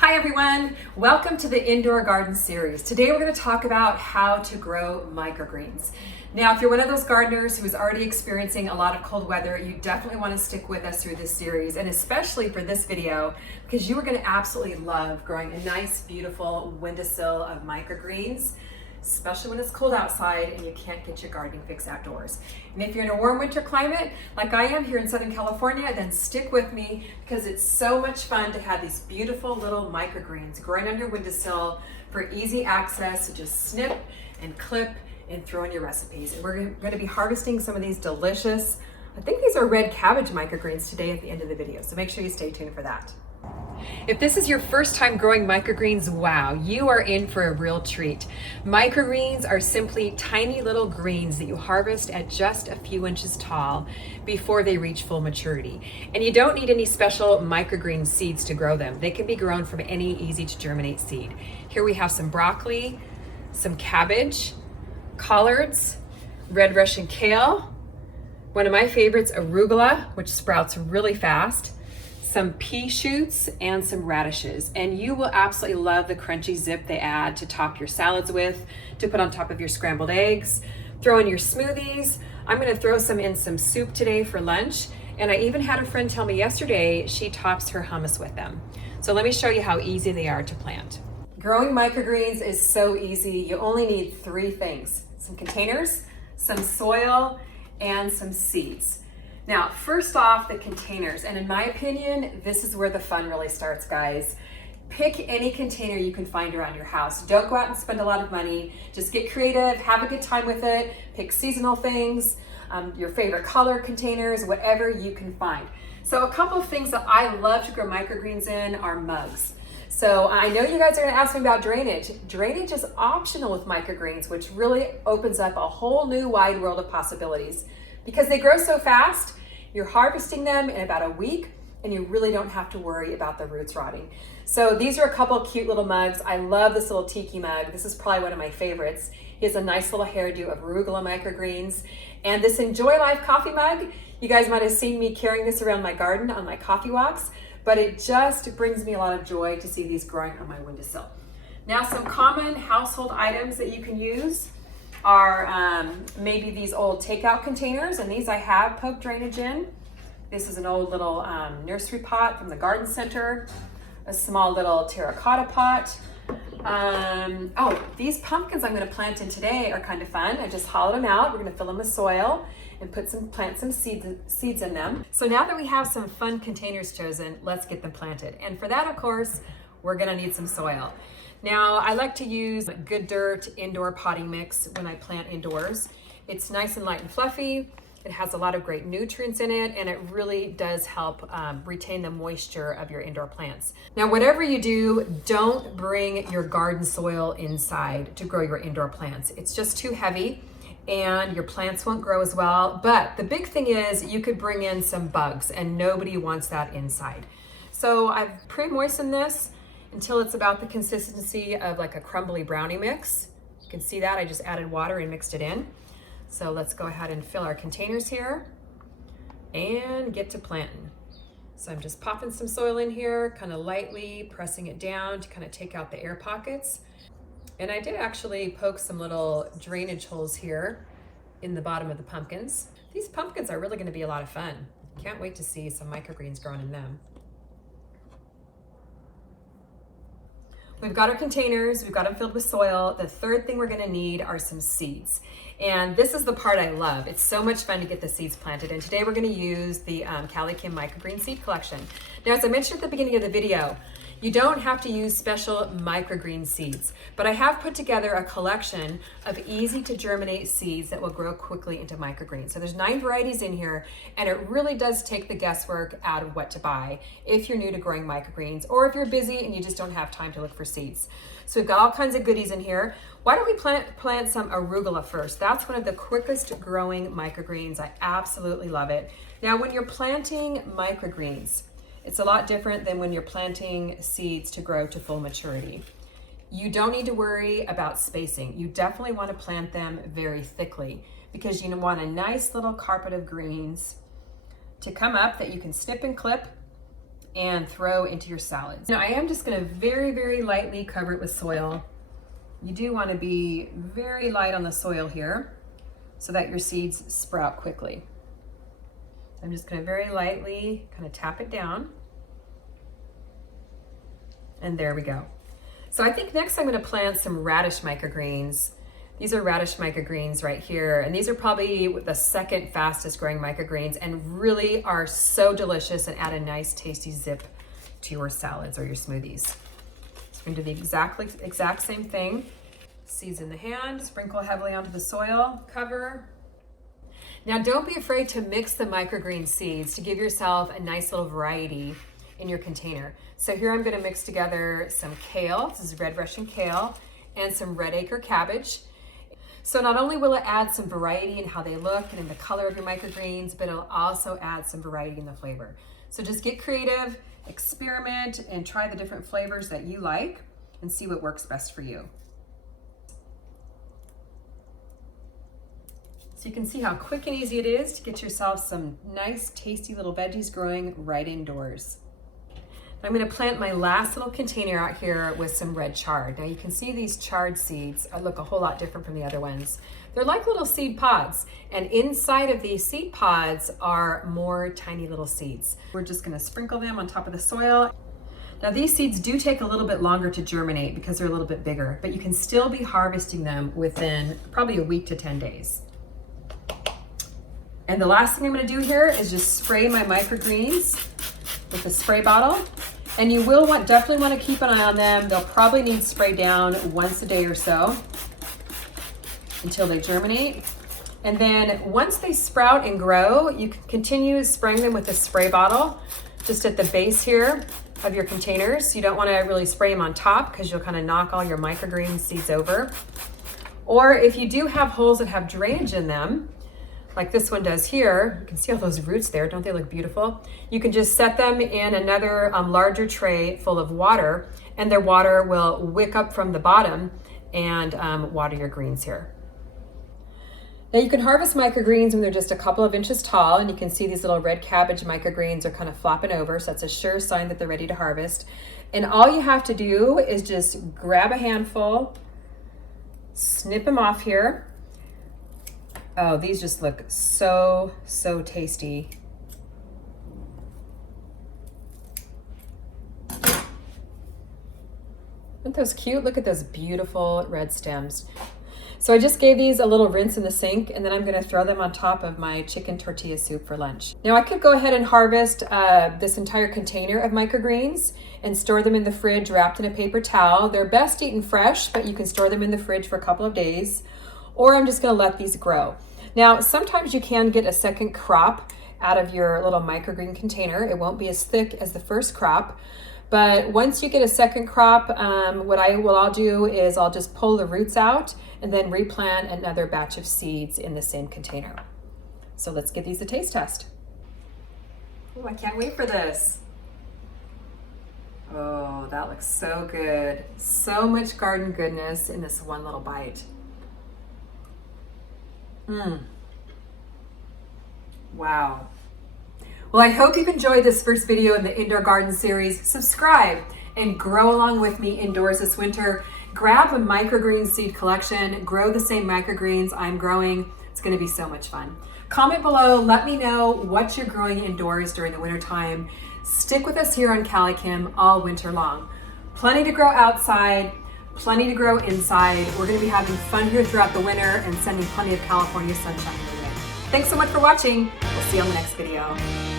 Hi everyone, welcome to the Indoor Garden Series. Today we're going to talk about how to grow microgreens. Now, if you're one of those gardeners who is already experiencing a lot of cold weather, you definitely want to stick with us through this series, and especially for this video, because you are going to absolutely love growing a nice, beautiful windowsill of microgreens, especially when it's cold outside and you can't get your gardening fix outdoors. And if you're in a warm winter climate, like I am here in Southern California, then stick with me because it's so much fun to have these beautiful little microgreens growing on your windowsill for easy access to just snip and clip and throw in your recipes. And we're going to be harvesting some of these delicious, I think these are red cabbage microgreens today at the end of the video, so make sure you stay tuned for that. If this is your first time growing microgreens, wow, you are in for a real treat. Microgreens are simply tiny little greens that you harvest at just a few inches tall before they reach full maturity. And you don't need any special microgreen seeds to grow them. They can be grown from any easy to germinate seed. Here we have some broccoli, some cabbage, collards, red Russian kale, one of my favorites, arugula, which sprouts really fast, some pea shoots, and some radishes. And you will absolutely love the crunchy zip they add to top your salads with, to put on top of your scrambled eggs, throw in your smoothies. I'm gonna throw some in some soup today for lunch. And I even had a friend tell me yesterday she tops her hummus with them. So let me show you how easy they are to plant. Growing microgreens is so easy. You only need three things: some containers, some soil, and some seeds. Now, first off, the containers, and in my opinion, this is where the fun really starts, guys. Pick any container you can find around your house. Don't go out and spend a lot of money. Just get creative, have a good time with it, pick seasonal things, your favorite color containers, whatever you can find. So a couple of things that I love to grow microgreens in are mugs. So I know you guys are gonna ask me about drainage. Drainage is optional with microgreens, which really opens up a whole new wide world of possibilities. Because they grow so fast, you're harvesting them in about a week and you really don't have to worry about the roots rotting. So these are a couple of cute little mugs. I love this little tiki mug. This is probably one of my favorites. He has a nice little hairdo of arugula microgreens. And this Enjoy Life coffee mug, you guys might have seen me carrying this around my garden on my coffee walks, but it just brings me a lot of joy to see these growing on my windowsill. Now, some common household items that you can use are maybe these old takeout containers, and these I have poked drainage in. This is an old little nursery pot from the garden center, a small little terracotta pot. Oh, these pumpkins I'm going to plant in today are kind of fun. I just hollowed them out. We're going to fill them with soil and plant some seeds in them. So now that we have some fun containers chosen, let's get them planted. And for that, of course, we're going to need some soil. Now, I like to use Good Dirt indoor potting mix when I plant indoors. It's nice and light and fluffy. It has a lot of great nutrients in it, and it really does help retain the moisture of your indoor plants. Now, whatever you do, don't bring your garden soil inside to grow your indoor plants. It's just too heavy and your plants won't grow as well. But the big thing is you could bring in some bugs, and nobody wants that inside. So I've pre-moistened this until it's about the consistency of like a crumbly brownie mix. You can see that I just added water and mixed it in. So let's go ahead and fill our containers here and get to planting. So I'm just popping some soil in here, kind of lightly pressing it down to kind of take out the air pockets. And I did actually poke some little drainage holes here in the bottom of the pumpkins. These pumpkins are really going to be a lot of fun. Can't wait to see some microgreens growing in them. We've got our containers, we've got them filled with soil. The third thing we're gonna need are some seeds. And this is the part I love. It's so much fun to get the seeds planted. And today we're gonna use the Cali Kim Microgreen Seed Collection. Now, as I mentioned at the beginning of the video, you don't have to use special microgreen seeds, but I have put together a collection of easy to germinate seeds that will grow quickly into microgreens. So there's 9 varieties in here, and it really does take the guesswork out of what to buy if you're new to growing microgreens, or if you're busy and you just don't have time to look for seeds. So we've got all kinds of goodies in here. Why don't we plant some arugula first? That's one of the quickest growing microgreens. I absolutely love it. Now, when you're planting microgreens, it's a lot different than when you're planting seeds to grow to full maturity. You don't need to worry about spacing. You definitely want to plant them very thickly because you want a nice little carpet of greens to come up that you can snip and clip and throw into your salads. Now I am just gonna very, very lightly cover it with soil. You do wanna be very light on the soil here so that your seeds sprout quickly. I'm just gonna very lightly kind of tap it down. And there we go. So I think next I'm gonna plant some radish microgreens. These are radish microgreens right here. And these are probably the second fastest growing microgreens and really are so delicious and add a nice tasty zip to your salads or your smoothies. So we're gonna do the exact same thing. Seeds in the hand, sprinkle heavily onto the soil, cover. Now don't be afraid to mix the microgreen seeds to give yourself a nice little variety in your container. So here I'm gonna mix together some kale, this is red Russian kale, and some red acre cabbage. So not only will it add some variety in how they look and in the color of your microgreens, but it'll also add some variety in the flavor. So just get creative, experiment, and try the different flavors that you like and see what works best for you. So you can see how quick and easy it is to get yourself some nice, tasty little veggies growing right indoors. I'm gonna plant my last little container out here with some red chard. Now you can see these chard seeds look a whole lot different from the other ones. They're like little seed pods, and inside of these seed pods are more tiny little seeds. We're just gonna sprinkle them on top of the soil. Now these seeds do take a little bit longer to germinate because they're a little bit bigger, but you can still be harvesting them within probably a week to 10 days. And the last thing I'm gonna do here is just spray my microgreens with a spray bottle. And you will definitely want to keep an eye on them. They'll probably need spray down once a day or so until they germinate. And then once they sprout and grow, you can continue spraying them with a spray bottle just at the base here of your containers. You don't want to really spray them on top because you'll kind of knock all your microgreen seeds over. Or if you do have holes that have drainage in them, like this one does here, you can see all those roots there, don't they look beautiful? You can just set them in another larger tray full of water, and their water will wick up from the bottom and water your greens here. Now you can harvest microgreens when they're just a couple of inches tall, and you can see these little red cabbage microgreens are kind of flopping over, so that's a sure sign that they're ready to harvest. And all you have to do is just grab a handful, snip them off here. Oh, these just look so, so tasty. Aren't those cute? Look at those beautiful red stems. So I just gave these a little rinse in the sink, and then I'm gonna throw them on top of my chicken tortilla soup for lunch. Now I could go ahead and harvest this entire container of microgreens and store them in the fridge wrapped in a paper towel. They're best eaten fresh, but you can store them in the fridge for a couple of days. Or I'm just gonna let these grow. Now, sometimes you can get a second crop out of your little microgreen container. It won't be as thick as the first crop, but once you get a second crop, what I'll do is I'll just pull the roots out and then replant another batch of seeds in the same container. So let's give these a taste test. Oh, I can't wait for this. Oh, that looks so good. So much garden goodness in this one little bite. Wow. Well, I hope you've enjoyed this first video in the indoor garden series. Subscribe and grow along with me indoors this winter. Grab a microgreen seed collection, grow the same microgreens I'm growing. It's gonna be so much fun. Comment below, let me know what you're growing indoors during the winter time. Stick with us here on CaliChem all winter long. Plenty to grow outside, plenty to grow inside. We're gonna be having fun here throughout the winter and sending plenty of California sunshine your way. Thanks so much for watching. We'll see you on the next video.